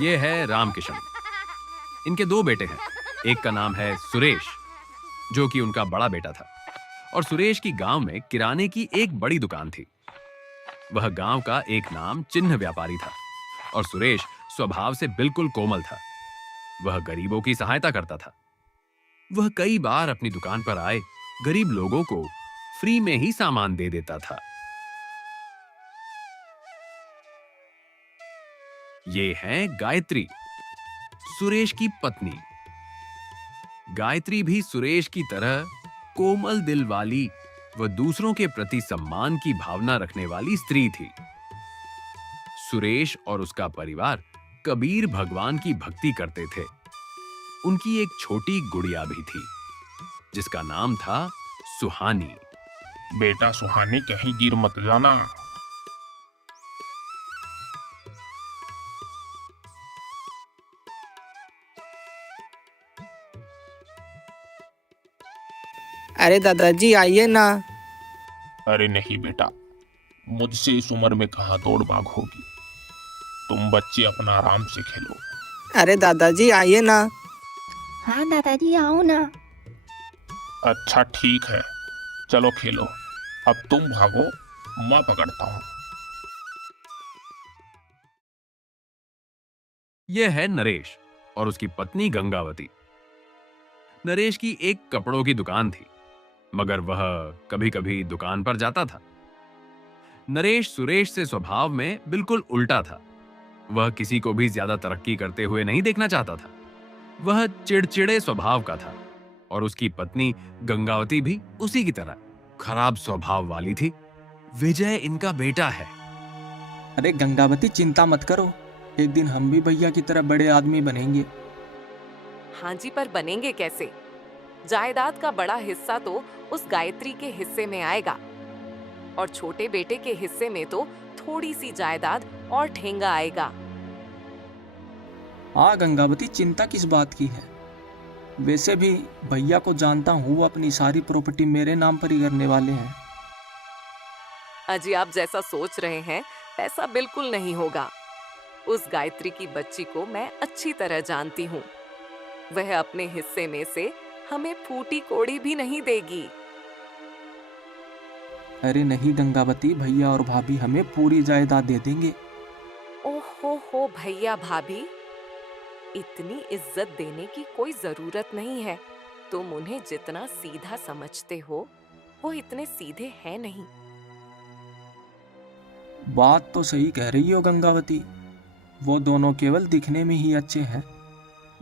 ये है रामकिशन। इनके दो बेटे हैं। एक का नाम है सुरेश, जो कि उनका बड़ा बेटा था। और सुरेश की गांव में किराने की एक बड़ी दुकान थी। वह गांव का एक नाम चिन्ह व्यापारी था। और सुरेश स्वभाव से बिल्कुल कोमल था। वह गरीबों की सहायता करता था। वह कई बार अपनी दुकान पर आए गरीब लोगों को फ्री में ही सामान दे देता था। ये है गायत्री, सुरेश की पत्नी। गायत्री भी सुरेश की तरह कोमल दिल वाली व दूसरों के प्रति सम्मान की भावना रखने वाली स्त्री थी। सुरेश और उसका परिवार कबीर भगवान की भक्ति करते थे। उनकी एक छोटी गुड़िया भी थी, जिसका नाम था सुहानी। बेटा सुहानी, कहीं गिर मत जाना। अरे दादाजी आइए ना। अरे नहीं बेटा, मुझसे इस उम्र में कहाँ दौड़ भाग होगी। तुम बच्चे अपना आराम से खेलो। अरे दादाजी आइए ना। हाँ दादाजी आओ ना। अच्छा ठीक है, चलो खेलो। अब तुम भागो, मैं पकड़ता हूँ। यह है नरेश और उसकी पत्नी गंगावती। नरेश की एक कपड़ों की दुकान थी, मगर वह कभी-कभी दुकान पर जाता था। नरेश सुरेश से स्वभाव में बिल्कुल उल्टा था। वह किसी को भी ज्यादा तरक्की करते हुए नहीं देखना चाहता था। वह चिड़चिड़े स्वभाव का था और उसकी पत्नी गंगावती भी उसी की तरह खराब स्वभाव वाली थी। विजय इनका बेटा है। अरे गंगावती चिंता मत करो, एक दिन हम भी भैया की तरह बड़े आदमी बनेंगे। हाँ जी, पर बनेंगे कैसे? जायदाद का बड़ा हिस्सा तो उस गायत्री के हिस्से में आएगा और छोटे बेटे के हिस्से में तो थोड़ी सी जायदाद और ठेंगा आएगा। हाँ गंगावती, चिंता किस बात की है? वैसे भी भैया को जानता हूँ, वो अपनी सारी प्रॉपर्टी मेरे नाम पर ही करने वाले हैं। अजी, आप जैसा सोच रहे हैं ऐसा बिल्कुल नहीं होगा। उस गायत्री की बच्ची को मैं अच्छी तरह जानती हूँ। वह अपने हिस्से में से हमें फूटी कोड़ी भी नहीं देगी। अरे नहीं गंगावती, भैया और भाभी हमें पूरी जायदाद दे देंगे। ओहो हो भैया भाभी, इतनी इज्जत देने की कोई जरूरत नहीं है। तुम उन्हें जितना सीधा समझते हो वो इतने सीधे हैं नहीं। बात तो सही कह रही हो गंगावती, वो दोनों केवल दिखने में ही अच्छे हैं,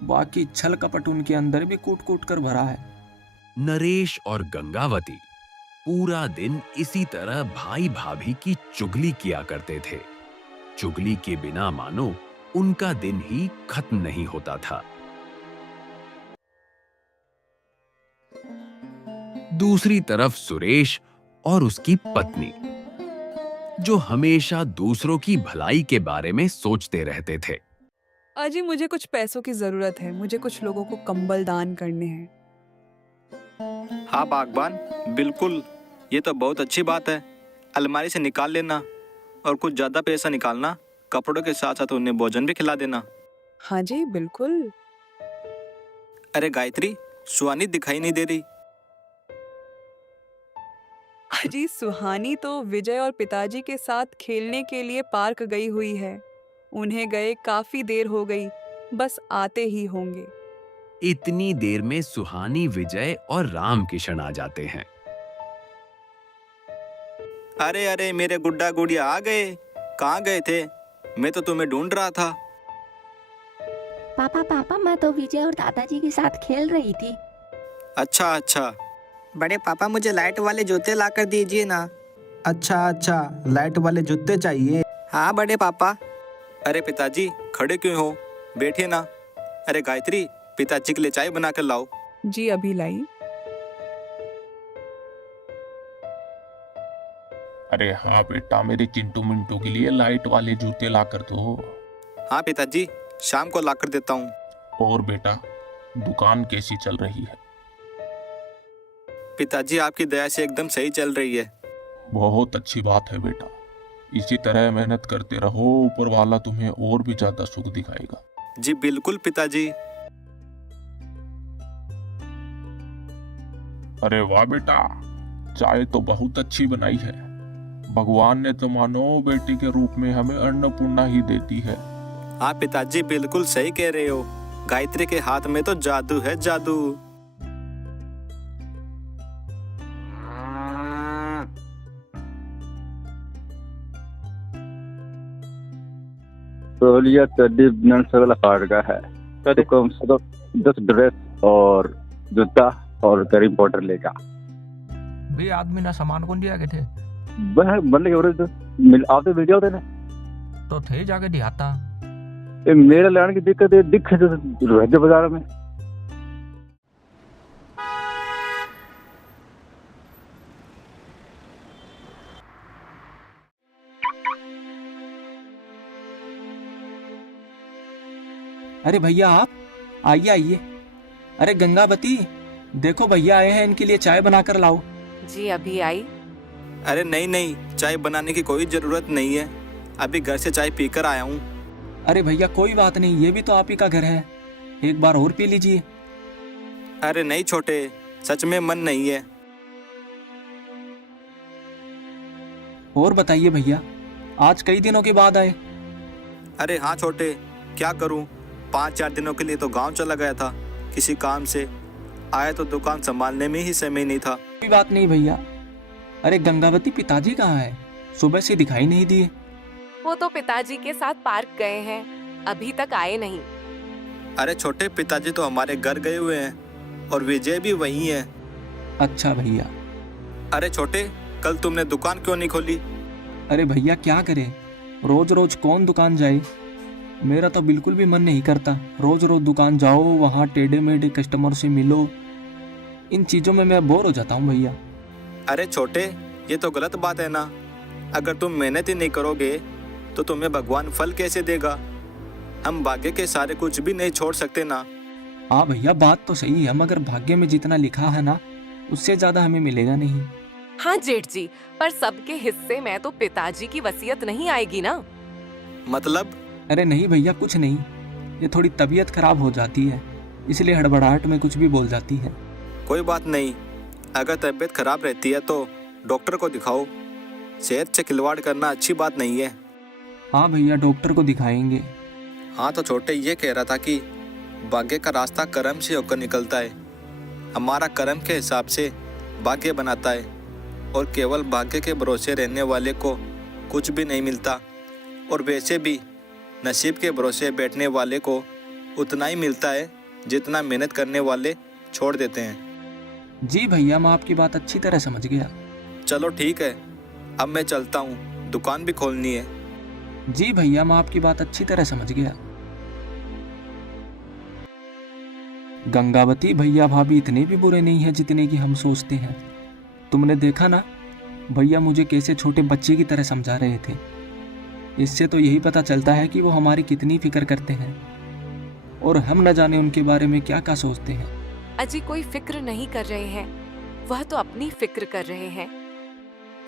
बाकी छल कपट उनके अंदर भी कूट कूट कर भरा है। नरेश और गंगावती पूरा दिन इसी तरह भाई भाभी की चुगली किया करते थे। चुगली के बिना मानो उनका दिन ही खत्म नहीं होता था। दूसरी तरफ सुरेश और उसकी पत्नी, जो हमेशा दूसरों की भलाई के बारे में सोचते रहते थे। अजी मुझे कुछ पैसों की जरूरत है, मुझे कुछ लोगों को कंबल दान करने हैं। हाँ बागबान, बिल्कुल, ये तो बहुत अच्छी बात है। अलमारी से निकाल लेना और कुछ ज़्यादा पैसा निकालना, कपड़ों के साथ साथ उन्हें भोजन भी खिला देना। हाँ जी बिल्कुल। अरे गायत्री, सुहानी दिखाई नहीं दे रही। अजी सुहानी तो विजय और पिताजी के साथ खेलने के लिए पार्क गई हुई है। उन्हें गए काफी देर हो गई, बस आते ही होंगे। इतनी देर में सुहानी, विजय और रामकिशन आ जाते हैं। अरे अरे मेरे गुड्डा गुड़िया आ गए। कहाँ गए थे? मैं तो तुम्हें ढूंढ रहा था। पापा पापा, मैं तो विजय और दादाजी के साथ खेल रही थी। अच्छा अच्छा। बड़े पापा मुझे लाइट वाले जूते ला कर दीजिए ना। अच्छा, लाइट वाले जूते चाहिए। हाँ बड़े पापा। अरे पिताजी खड़े क्यों हो, बैठिए ना। अरे गायत्री, पिताजी के लिए चाय बना कर लाओ। जी अभी लाई। अरे हाँ बेटा, मेरे चिंटू मिंटू के लिए लाइट वाले जूते ला कर दो। हाँ पिताजी, शाम को ला कर देता हूँ। और बेटा, दुकान कैसी चल रही है? पिताजी आपकी दया से एकदम सही चल रही है। बहुत अच्छी बात है बेटा। इसी तरह मेहनत करते रहो, ऊपर वाला तुम्हें और भी ज्यादा सुख दिखाएगा। जी बिल्कुल पिताजी। अरे वाह बेटा, चाय तो बहुत अच्छी बनाई है। भगवान ने तो मानो बेटी के रूप में हमें अन्नपूर्णा ही देती है। हाँ पिताजी, बिल्कुल सही कह रहे हो। गायत्री के हाथ में तो जादू है, जादू। सहूलियत सगला फाड़ का है तो कम से कम 10 ड्रेस और जूता और करीब पाउडर लेगा। भाई आदमी ना सामान कौन दिया गए थे? वह बनने के तो मिल आते मिल जाते ना तो थे जाके दिहाता। ये मेरे लाने की दिक्कत है, दिख जो रहते बाजार में। अरे भैया आप आइए आइए। अरे गंगावती, देखो भैया आए हैं, इनके लिए चाय बनाकर लाओ। जी अभी आई। अरे नहीं नहीं, चाय बनाने की कोई जरूरत नहीं है, अभी घर से चाय पीकर आया हूँ। अरे भैया कोई बात नहीं, ये भी तो आप ही का घर है, एक बार और पी लीजिए। अरे नहीं छोटे, सच में मन नहीं है। और बताइए भैया, आज कई दिनों के बाद आए। अरे हाँ छोटे, क्या करूँ, 5-4 दिनों के लिए तो गांव चला गया था किसी काम से। आया तो दुकान संभालने में ही समय नहीं था। कोई बात नहीं भैया। अरे गंगावती, पिताजी कहाँ है? सुबह से दिखाई नहीं दिए। वो तो पिताजी के साथ पार्क गए हैं, अभी तक आए नहीं। अरे छोटे, पिताजी तो हमारे घर गए हुए हैं और विजय भी वही है। अच्छा भैया। अरे छोटे, कल तुमने दुकान क्यों नहीं खोली? अरे भैया क्या करे, रोज रोज कौन दुकान जाए। मेरा तो बिल्कुल भी मन नहीं करता। रोज रोज दुकान जाओ, वहाँ टेढ़े मेढ़े कस्टमर से मिलो, इन चीज़ों में मैं बोर हो जाता हूँ भैया। अरे छोटे, ये तो गलत बात है ना। अगर तुम मेहनत ही नहीं करोगे तो तुम्हें भगवान फल कैसे देगा? हम भाग्य के सारे कुछ भी नहीं छोड़ सकते ना। हाँ भैया, बात तो सही है, मगर भाग्य में जितना लिखा है ना, उससे ज्यादा हमें मिलेगा नहीं। हाँ जेठ जी, पर सबके हिस्से में तो पिताजी की वसीयत नहीं आएगी ना। मतलब? अरे नहीं भैया, कुछ नहीं, ये थोड़ी तबीयत खराब हो जाती है, इसलिए हड़बड़ाहट में कुछ भी बोल जाती है। कोई बात नहीं, अगर तबीयत खराब रहती है तो डॉक्टर को दिखाओ। सेहत से खिलवाड़ करना अच्छी बात नहीं है। हाँ भैया, डॉक्टर को दिखाएंगे। हाँ तो छोटे, ये कह रहा था कि भाग्य का रास्ता कर्म से होकर निकलता है। हमारा कर्म के हिसाब से भाग्य बनाता है, और केवल भाग्य के भरोसे रहने वाले को कुछ भी नहीं मिलता, और वैसे भी नसीब के भरोसे बैठने वाले को उतना ही मिलता है जितना मेहनत करने वाले छोड़ देते हैं। जी भैया, मैं आपकी बात अच्छी तरह समझ गया। चलो ठीक है, अब मैं चलता हूँ, दुकान भी खोलनी है। जी भैया, मैं आपकी बात अच्छी तरह समझ गया। गंगावती, भैया भाभी इतने भी बुरे नहीं हैं जितने कि हम सोचते हैं। तुमने देखा ना, भैया मुझे कैसे छोटे बच्चे की तरह समझा रहे थे। इससे तो यही पता चलता है कि वो हमारी कितनी फिक्र करते हैं, और हम न जाने उनके बारे में क्या क्या सोचते हैं। अजी कोई फिक्र नहीं कर रहे हैं, वह तो अपनी फिक्र कर रहे हैं।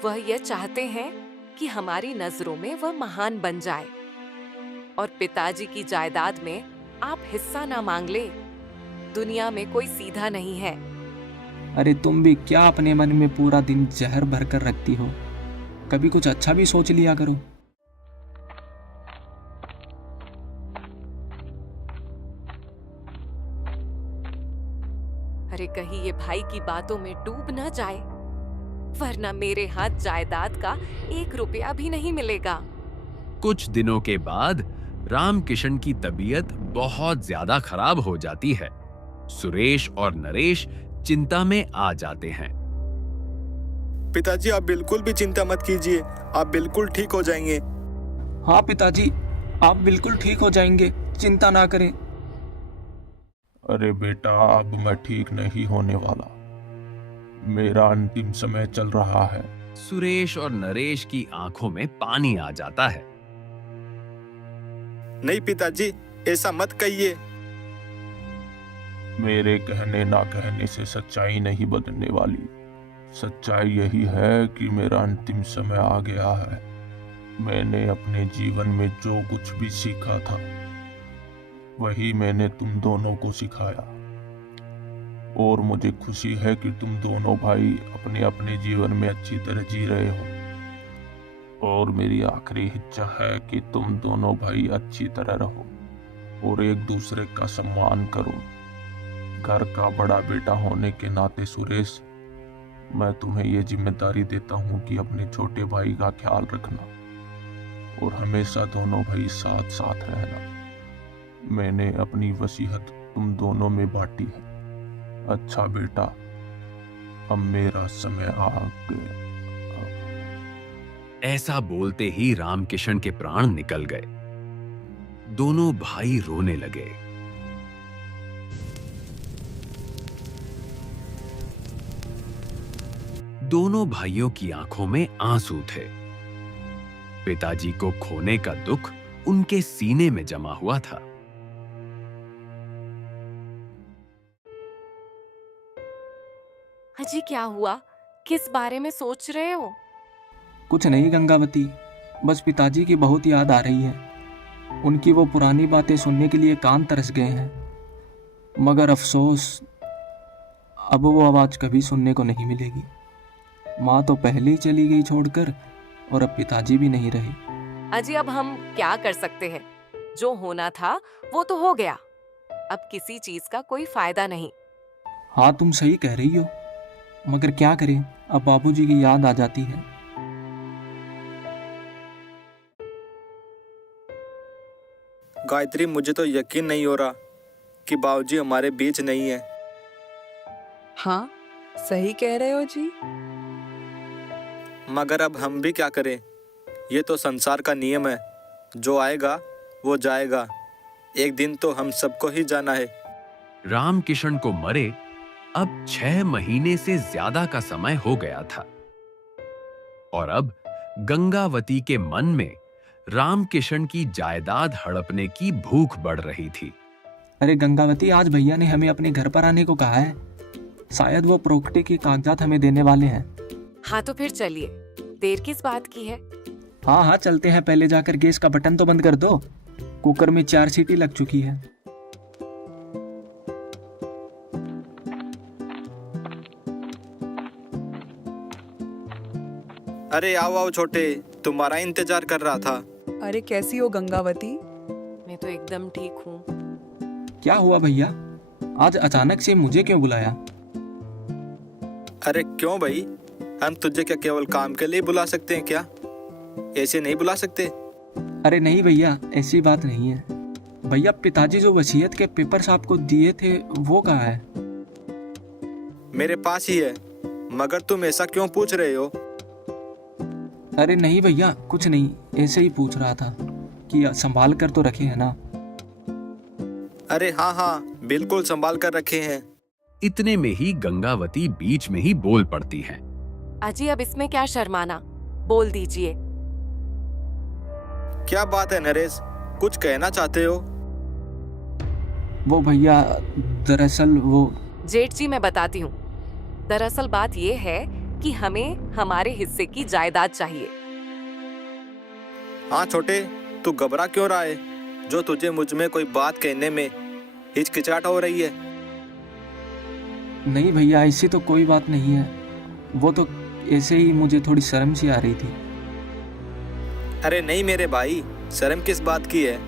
वह यह चाहते हैं कि हमारी नजरों में वह महान बन जाए, और पिताजी की जायदाद में आप हिस्सा ना मांग ले। दुनिया में कोई सीधा नहीं है। अरे तुम भी क्या अपने मन में पूरा दिन जहर भर कर रखती हो, कभी कुछ अच्छा भी सोच लिया करो। अरे कहीं ये भाई की बातों में डूब ना जाए, वरना मेरे हाथ जायदाद का 1 रुपया भी नहीं मिलेगा। कुछ दिनों के बाद रामकिशन की तबीयत बहुत ज्यादा खराब हो जाती है। सुरेश और नरेश चिंता में आ जाते हैं। पिताजी, आप बिल्कुल भी चिंता मत कीजिए, आप बिल्कुल ठीक हो जाएंगे। हाँ पिताजी, आप बिल्कुल ठीक हो जाएंगे, चिंता ना करें। अरे बेटा, अब मैं ठीक नहीं होने वाला, मेरा अंतिम समय चल रहा है। सुरेश और नरेश की आंखों में पानी आ जाता है। नहीं पिताजी, ऐसा मत कहिए। मेरे कहने ना कहने से सच्चाई नहीं बदलने वाली। सच्चाई यही है कि मेरा अंतिम समय आ गया है। मैंने अपने जीवन में जो कुछ भी सीखा था वही मैंने तुम दोनों को सिखाया, और मुझे खुशी है कि तुम दोनों भाई अपने अपने जीवन में अच्छी तरह जी रहे हो। और मेरी आखिरी इच्छा है कि तुम दोनों भाई अच्छी तरह रहो और एक दूसरे का सम्मान करो। घर का बड़ा बेटा होने के नाते सुरेश, मैं तुम्हें ये जिम्मेदारी देता हूँ कि अपने छोटे भाई का ख्याल रखना और हमेशा दोनों भाई साथ साथ रहना। मैंने अपनी वसीयत तुम दोनों में बांटी है। अच्छा बेटा, अब मेरा समय आ गया। ऐसा बोलते ही रामकिशन के प्राण निकल गए। दोनों भाई रोने लगे। दोनों भाइयों की आंखों में आंसू थे। पिताजी को खोने का दुख उनके सीने में जमा हुआ था। अजी क्या हुआ? किस बारे में सोच रहे हो? कुछ नहीं गंगावती, बस पिताजी की बहुत याद आ रही है। उनकी वो पुरानी बातें सुनने के लिए कान तरस गए हैं, मगर अफसोस अब वो आवाज़ कभी सुनने को नहीं मिलेगी। माँ तो पहले ही चली गई छोड़कर, और अब पिताजी भी नहीं रहे। अजी अब हम क्या कर सकते हैं? जो होना था वो तो हो गया। अब किसी चीज का कोई फायदा नहीं। हाँ तुम सही कह रही हो, मगर क्या करें, अब बाबूजी की याद आ जाती है। गायत्री, मुझे तो यकीन नहीं हो रहा कि बाबूजी हमारे बीच नहीं है। हाँ, सही कह रहे हो जी। मगर अब हम भी क्या करें? ये तो संसार का नियम है, जो आएगा वो जाएगा। एक दिन तो हम सबको ही जाना है। रामकिशन को मरे अब 6 महीने से ज्यादा का समय हो गया था, और अब गंगावती के मन में रामकिशन की जायदाद हड़पने की भूख बढ़ रही थी। अरे गंगावती, आज भैया ने हमें अपने घर पर आने को कहा है। शायद वो प्रॉपर्टी के कागजात हमें देने वाले हैं। हाँ तो फिर चलिए, देर किस बात की है? हाँ हाँ चलते हैं। पहले जाकर गैस का बटन तो बंद कर दो, कुकर में 4 सीटी लग चुकी है। अरे आओ आओ छोटे, तुम्हारा इंतजार कर रहा था। अरे कैसी हो गंगावती? मैं तो एकदम ठीक हूँ। क्या हुआ भैया, आज अचानक से मुझे क्यों बुलाया? अरे क्यों भाई, हम तुझे क्या केवल काम के लिए बुला सकते हैं क्या? ऐसे नहीं बुला सकते। अरे नहीं भैया, ऐसी बात नहीं है। भैया, पिताजी जो वसीयत के पेपर्स आपको दिए थे वो कहाँ है? मेरे पास ही है, मगर तुम ऐसा क्यों पूछ रहे हो? अरे नहीं भैया, कुछ नहीं, ऐसे ही पूछ रहा था कि संभाल कर तो रखे हैं ना। अरे हाँ हाँ, बिल्कुल संभाल कर रखे हैं। इतने में ही गंगावती बीच में ही बोल पड़ती है। अजी अब इसमें क्या शर्माना, बोल दीजिए। क्या बात है नरेश, कुछ कहना चाहते हो? वो भैया, दरअसल वो जेठ जी मैं बताती हूँ। दरअसल बात ये है कि हमें हमारे हिस्से की जायदाद चाहिए। हाँ छोटे, तू घबरा क्यों रहा है? जो तुझे मुझ में कोई बात कहने में हिचकिचाहट हो रही है? नहीं भैया, ऐसी तो कोई बात नहीं है। वो तो ऐसे ही मुझे थोड़ी शर्म सी आ रही थी। अरे नहीं मेरे भाई, शर्म किस बात की है?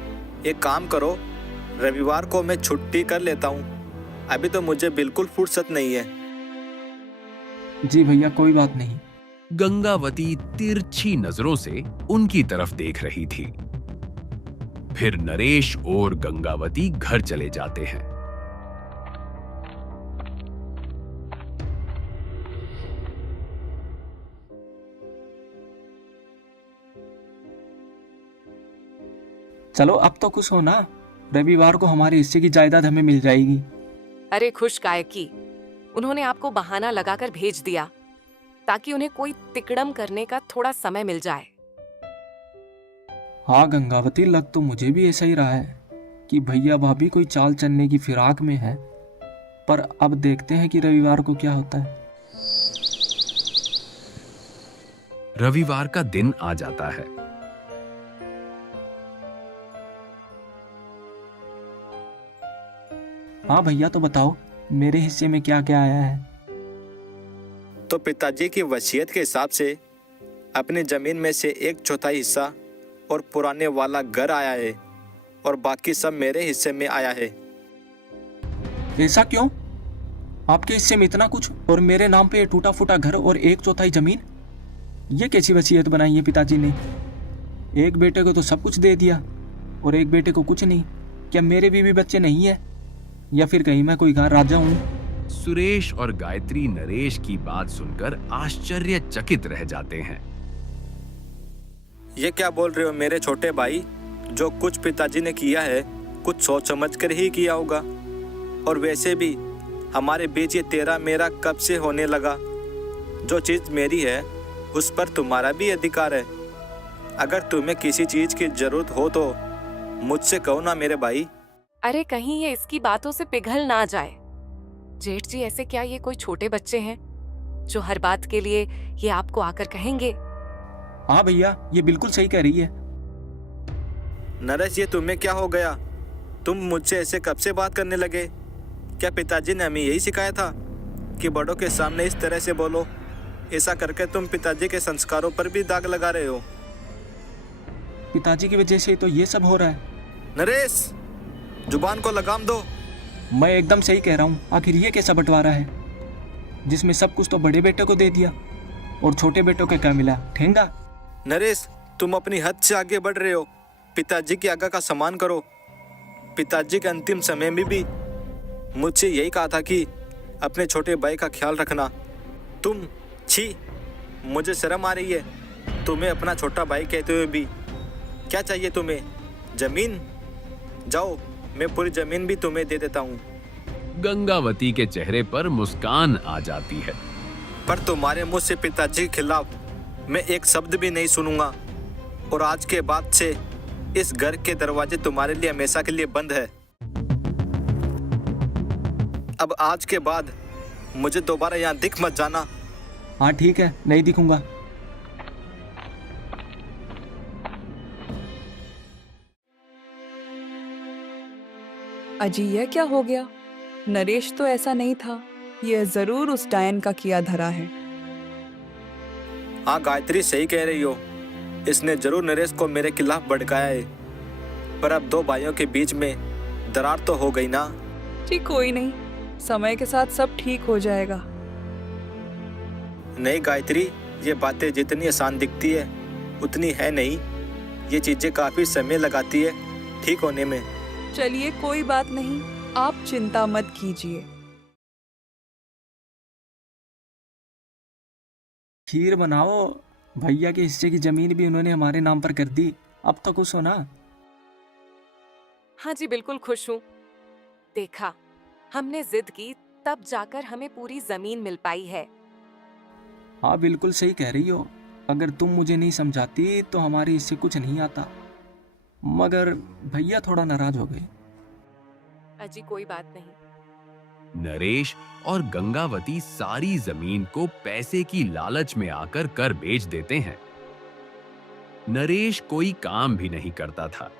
एक काम करो, रविवार को मैं छुट्टी कर लेता हूँ। अभी तो मुझे बिल्कुल फुर्सत नहीं है। जी भैया, कोई बात नहीं। गंगावती तिरछी नजरों से उनकी तरफ देख रही थी। फिर नरेश और गंगावती घर चले जाते हैं। चलो अब तो खुश हो ना, रविवार को हमारे हिस्से की जायदाद हमें मिल जाएगी। अरे खुश काहे की? उन्होंने आपको बहाना लगाकर भेज दिया ताकि उन्हें कोई तिकड़म करने का थोड़ा समय मिल जाए। हाँ गंगावती, लग तो मुझे भी ऐसा ही रहा है कि भैया भाभी कोई चाल चलने की फिराक में है, पर अब देखते हैं कि रविवार को क्या होता है। रविवार का दिन आ जाता है। हाँ भैया, तो बताओ मेरे हिस्से में क्या क्या आया है। तो पिताजी की वसीयत के हिसाब से अपनी जमीन में से 1/4 हिस्सा और पुराने वाला घर आया है और बाकी सब मेरे हिस्से में आया है। ऐसा क्यों? आपके हिस्से में इतना कुछ और मेरे नाम पे ये टूटा फूटा घर और 1/4 जमीन? ये कैसी वसीयत बनाई है पिताजी ने? एक बेटे को तो सब कुछ दे दिया और एक बेटे को कुछ नहीं। क्या मेरे बीवी बच्चे नहीं है या फिर कहीं मैं कोई राजा हूँ? सुरेश और गायत्री नरेश की बात सुनकर आश्चर्यचकित रह जाते हैं। ये क्या बोल रहे हो मेरे छोटे भाई? जो कुछ पिताजी ने किया है कुछ सोच समझ कर ही किया होगा। और वैसे भी हमारे बीच ये तेरा मेरा कब से होने लगा? जो चीज़ मेरी है उस पर तुम्हारा भी अधिकार है। अगर तुम्हें किसी चीज़ की जरूरत हो तो मुझसे कहो ना मेरे भाई। अरे कहीं ये इसकी बातों से पिघल ना जाए। जेठ जी, ऐसे क्या ये कोई छोटे बच्चे हैं जो हर बात के लिए ये आपको आकर कहेंगे? हाँ भैया, ये बिल्कुल सही कह रही है। नरेश, ये तुम्हें क्या हो गया? तुम मुझसे ऐसे कब से बात करने लगे? क्या पिताजी ने हमें यही सिखाया था कि बड़ों के सामने इस तरह से बोलो? ऐसा करके तुम पिताजी के संस्कारों पर भी दाग लगा रहे हो। पिताजी की वजह से तो ये सब हो रहा है। नरेश, जुबान को लगाम दो। मैं एकदम सही कह रहा हूँ। आखिर ये कैसा बंटवारा है जिसमें सब कुछ तो बड़े बेटे को दे दिया और छोटे बेटों को क्या मिला? ठेंगा। नरेश, तुम अपनी हद से आगे बढ़ रहे हो। पिताजी की आज्ञा का सम्मान करो। पिताजी के अंतिम समय में भी मुझसे यही कहा था कि अपने छोटे भाई का ख्याल रखना। तुम छी, मुझे शर्म आ रही है तुम्हें अपना छोटा भाई कहते हुए भी। क्या चाहिए तुम्हें? जमीन? जाओ, मैं पूरी जमीन भी तुम्हें दे देता हूँ। गंगावती के चेहरे पर मुस्कान आ जाती है। पर तुम्हारे मुझ से पिताजी के खिलाफ मैं एक शब्द भी नहीं सुनूंगा। और आज के बाद से इस घर के दरवाजे तुम्हारे लिए हमेशा के लिए बंद है। अब आज के बाद मुझे दोबारा यहाँ दिख मत जाना। हाँ ठीक है, नहीं दिखूंगा। अजी, यह क्या हो गया? नरेश तो ऐसा नहीं था। यह जरूर उस डायन का किया धरा है। हाँ गायत्री, सही कह रही हो। इसने जरूर नरेश को मेरे खिलाफ भड़काया है। पर अब दो भाइयों के बीच में दरार तो हो गई ना। जी कोई नहीं, समय के साथ सब ठीक हो जाएगा। नहीं गायत्री, ये बातें जितनी आसान दिखती है उतनी है नहीं। ये चीजें काफी समय लगाती है ठीक होने में। चलिए कोई बात नहीं, आप चिंता मत कीजिए। खीर बनाओ। भैया के हिस्से की जमीन भी उन्होंने हमारे नाम पर कर दी। अब तो खुश हो ना? हाँ जी, बिल्कुल खुश हूँ। देखा, हमने जिद की तब जाकर हमें पूरी जमीन मिल पाई है। हाँ बिल्कुल सही कह रही हो। अगर तुम मुझे नहीं समझाती तो हमारे हिस्से कुछ नहीं आता। मगर भैया थोड़ा नाराज हो गए। अजी कोई बात नहीं। नरेश और गंगावती सारी जमीन को पैसे की लालच में आकर कर बेच देते हैं। नरेश कोई काम भी नहीं करता था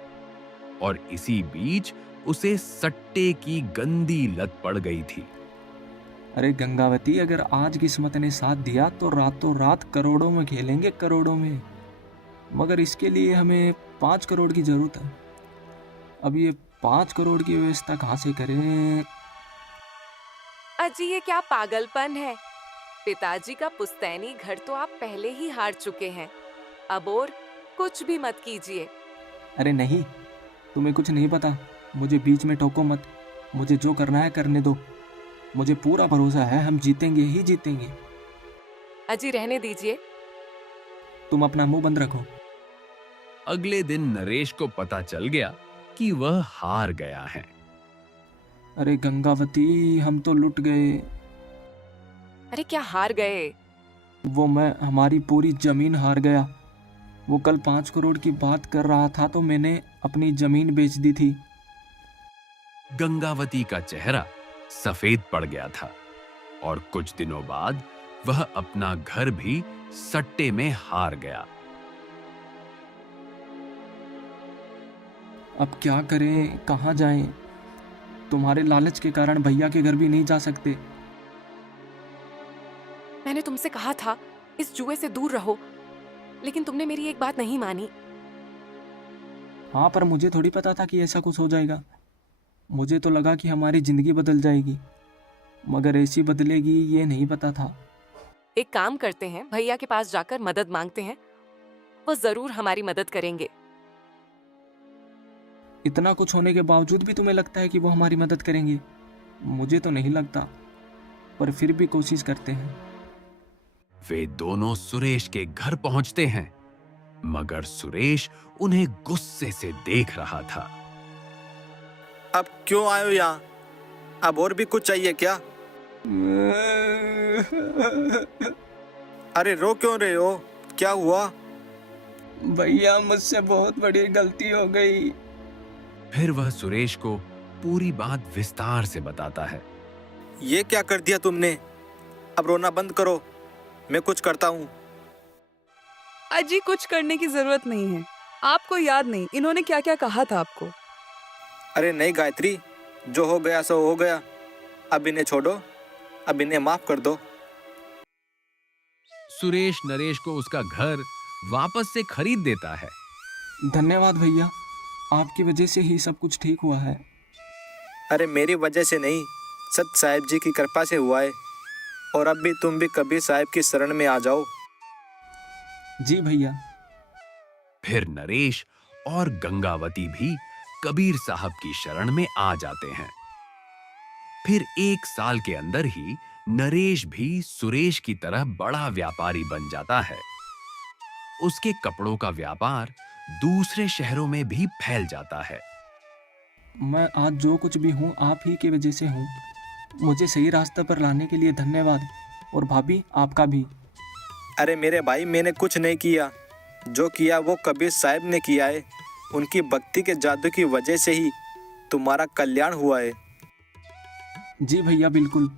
और इसी बीच उसे सट्टे की गंदी लत पड़ गई थी। अरे गंगावती, अगर आज किस्मत ने साथ दिया तो रातों रात करोड़ों में खेलेंगे, करोड़ों में। मगर इसके लिए हमें 5 करोड़ की जरूरत है। अब ये 5 करोड़ की व्यवस्था कहाँ से करें? अजी ये क्या पागलपन है? पिताजी का पुश्तैनी घर तो आप पहले ही हार चुके हैं। अब और कुछ भी मत कीजिए। अरे नहीं, तुम्हें कुछ नहीं पता। मुझे बीच में टोको मत। मुझे जो करना है करने दो। मुझे पूरा भरोसा है हम जीतेंगे ही जीतेंगे। अजी रहने दीजिए। तुम अपना मुंह बंद रखो। अगले दिन नरेश को पता चल गया कि वह हार गया है। अरे गंगावती, हम तो लुट गए। अरे क्या हार गए? वो मैं हमारी पूरी जमीन हार गया। वो कल 5 करोड़ की बात कर रहा था तो मैंने अपनी जमीन बेच दी थी। गंगावती का चेहरा सफेद पड़ गया था और कुछ दिनों बाद वह अपना घर भी सट्टे में हार गया। अब क्या करें, कहाँ जाएं? तुम्हारे लालच के कारण भैया के घर भी नहीं जा सकते। मैंने तुमसे कहा था इस जुए से दूर रहो, लेकिन तुमने मेरी एक बात नहीं मानी। हाँ, पर मुझे थोड़ी पता था कि ऐसा कुछ हो जाएगा। मुझे तो लगा कि हमारी जिंदगी बदल जाएगी, मगर ऐसी बदलेगी ये नहीं पता था। एक काम करते हैं, भैया के पास जाकर मदद मांगते हैं, वो जरूर हमारी मदद करेंगे। इतना कुछ होने के बावजूद भी तुम्हें लगता है कि वो हमारी मदद करेंगे? मुझे तो नहीं लगता, पर फिर भी कोशिश करते हैं। वे दोनों सुरेश के घर पहुंचते हैं, मगर सुरेश उन्हें गुस्से से देख रहा था। अब क्यों आए हो यहाँ? अब और भी कुछ चाहिए क्या? अरे रो क्यों रहे हो? क्या हुआ? भैया, मुझसे बहुत बड़ी गलती हो गई। फिर वह सुरेश को पूरी बात विस्तार से बताता है। ये क्या कर दिया तुमने? अब रोना बंद करो, मैं कुछ करता हूँ। अजी, कुछ करने की जरूरत नहीं है। आपको याद नहीं इन्होंने क्या क्या कहा था आपको? अरे नहीं गायत्री, जो हो गया सो हो गया। अब इन्हें छोड़ो, अब इन्हें माफ कर दो। सुरेश नरेश को उसका घर वापस से खरीद देता है। धन्यवाद भैया, आपकी वजह से ही सब कुछ ठीक हुआ है। अरे मेरी वजह से नहीं, सत साहिब जी की कृपा से हुआ है। और अब भी तुम भी कबीर साहिब की शरण में आ जाओ। जी भैया। फिर नरेश और गंगावती भी कबीर साहब की शरण में आ जाते हैं। फिर 1 साल के अंदर ही नरेश भी सुरेश की तरह बड़ा व्यापारी बन जाता है। उसके कपड़ों का व्यापार दूसरे शहरों में भी फैल जाता है। मैं आज जो कुछ भी हूँ आप ही की वजह से हूँ। मुझे सही रास्ते पर लाने के लिए धन्यवाद। और भाभी, आपका भी। अरे मेरे भाई, मैंने कुछ नहीं किया। जो किया वो कबीर साहिब ने किया है। उनकी भक्ति के जादू की वजह से ही तुम्हारा कल्याण हुआ है। जी भैया, बिल्कुल।